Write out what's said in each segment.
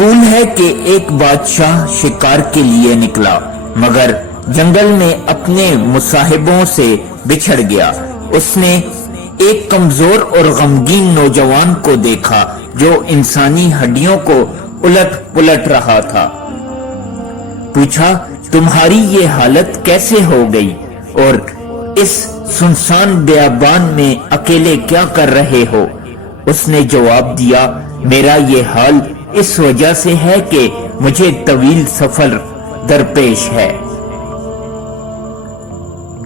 منقول ہے کہ ایک بادشاہ شکار کے لیے نکلا مگر جنگل میں اپنے مصاحبوں سے بچھڑ گیا۔ اس نے ایک کمزور اور غمگین نوجوان کو دیکھا جو انسانی ہڈیوں کو الٹ پلٹ رہا تھا۔ پوچھا، تمہاری یہ حالت کیسے ہو گئی اور اس سنسان بیابان میں اکیلے کیا کر رہے ہو؟ اس نے جواب دیا، میرا یہ حال اس وجہ سے ہے کہ مجھے طویل سفر درپیش ہے۔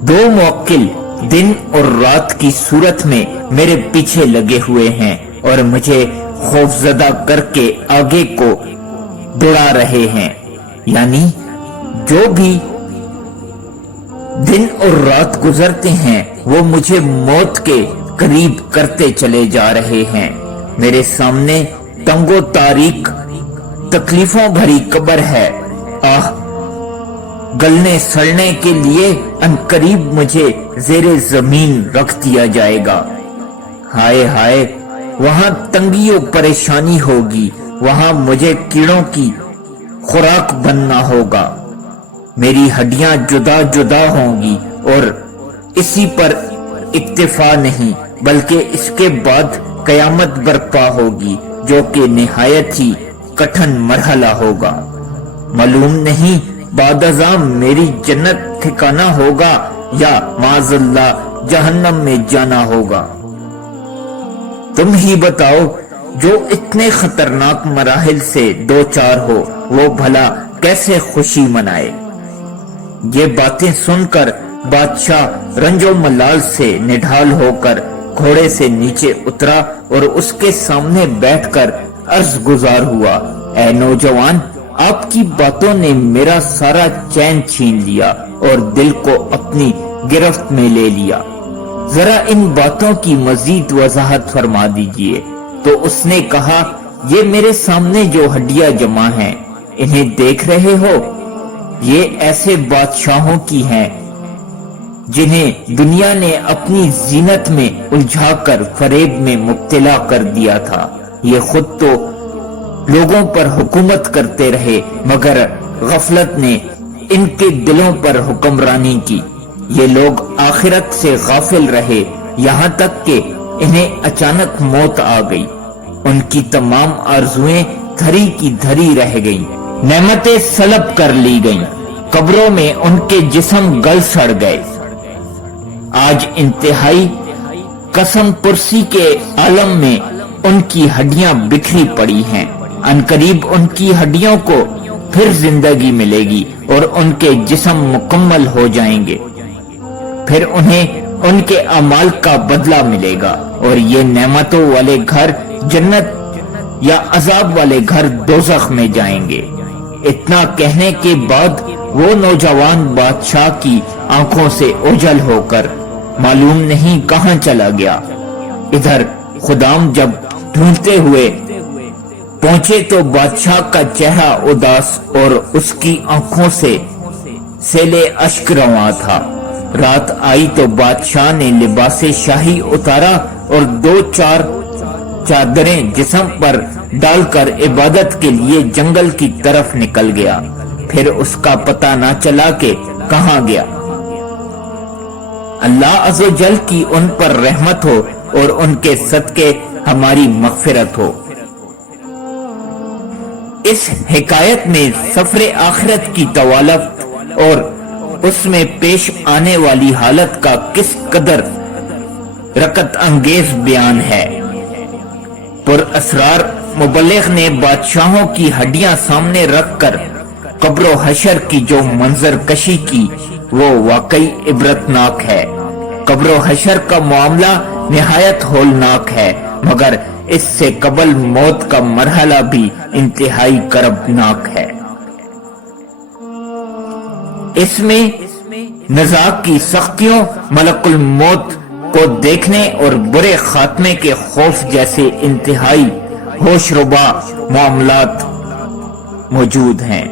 دو موکل دن اور رات کی صورت میں میرے پیچھے لگے ہوئے ہیں اور مجھے خوفزدہ کر کے آگے کو دوڑا رہے ہیں، یعنی جو بھی دن اور رات گزرتے ہیں وہ مجھے موت کے قریب کرتے چلے جا رہے ہیں۔ میرے سامنے تنگ و تاریک تکلیفوں بھری قبر ہے۔ آہ، گلنے سڑنے کے لیے عنقریب مجھے زیر زمین رکھ دیا جائے گا۔ ہائے ہائے، وہاں تنگی و پریشانی ہوگی، وہاں مجھے کیڑوں کی خوراک بننا ہوگا، میری ہڈیاں جدا جدا ہوں گی، اور اسی پر اکتفا نہیں بلکہ اس کے بعد قیامت برپا ہوگی جو کہ نہایت ہی کٹھن مرحلہ ہوگا۔ معلوم نہیں بعد ازاں میری جنت ٹھکانہ ہوگا یا معاذ اللہ جہنم میں جانا ہوگا۔ تم ہی بتاؤ، جو اتنے خطرناک مراحل سے دو چار ہو وہ بھلا کیسے خوشی منائے؟ یہ باتیں سن کر بادشاہ رنج و ملال سے نڈھال ہو کر گھوڑے سے نیچے اترا اور اس کے سامنے بیٹھ کر عرض گزار ہوا، اے نوجوان، آپ کی باتوں نے میرا سارا چین چھین لیا اور دل کو اپنی گرفت میں لے لیا۔ ذرا ان باتوں کی مزید وضاحت فرما دیجئے۔ تو اس نے کہا، یہ میرے سامنے جو ہڈیاں جمع ہیں، انہیں دیکھ رہے ہو؟ یہ ایسے بادشاہوں کی ہیں جنہیں دنیا نے اپنی زینت میں الجھا کر فریب میں مبتلا کر دیا تھا۔ یہ خود تو لوگوں پر حکومت کرتے رہے مگر غفلت نے ان کے دلوں پر حکمرانی کی۔ یہ لوگ آخرت سے غافل رہے یہاں تک کہ انہیں اچانک موت آ گئی، ان کی تمام آرزویں دھری کی دھری رہ گئیں، نعمتیں سلب کر لی گئیں، قبروں میں ان کے جسم گل سڑ گئے۔ آج انتہائی قسم پرسی کے عالم میں ان کی ہڈیاں بکھری پڑی ہیں، عنقریب ان کی ہڈیوں کو پھر زندگی ملے گی اور ان کے جسم مکمل ہو جائیں گے، پھر انہیں ان کے اعمال کا بدلہ ملے گا اور یہ نعمتوں والے گھر جنت یا عذاب والے گھر دوزخ میں جائیں گے۔ اتنا کہنے کے بعد وہ نوجوان بادشاہ کی آنکھوں سے اوجھل ہو کر معلوم نہیں کہاں چلا گیا۔ ادھر خدام جب ڈھونڈتے ہوئے پہنچے تو بادشاہ کا چہرہ اداس اور اس کی آنکھوں سے سیلے اشک رواں تھا۔ رات آئی تو بادشاہ نے لباس شاہی اتارا اور دو چار چادریں جسم پر ڈال کر عبادت کے لیے جنگل کی طرف نکل گیا، پھر اس کا پتہ نہ چلا کہ کہاں گیا۔ اللہ عز و جل کی ان پر رحمت ہو اور ان کے صدقے ہماری مغفرت ہو۔ اس حکایت میں سفر آخرت کی طوالت اور اس میں پیش آنے والی حالت کا کس قدر رکت انگیز بیان ہے۔ پر اسرار مبلغ نے بادشاہوں کی ہڈیاں سامنے رکھ کر قبر و حشر کی جو منظر کشی کی وہ واقعی عبرتناک ہے۔ قبر و حشر کا معاملہ نہایت ہولناک ہے مگر اس سے قبل موت کا مرحلہ بھی انتہائی کربناک ہے۔ اس میں نزاع کی سختیوں، ملک الموت کو دیکھنے اور برے خاتمے کے خوف جیسے انتہائی ہوش ربا معاملات موجود ہیں۔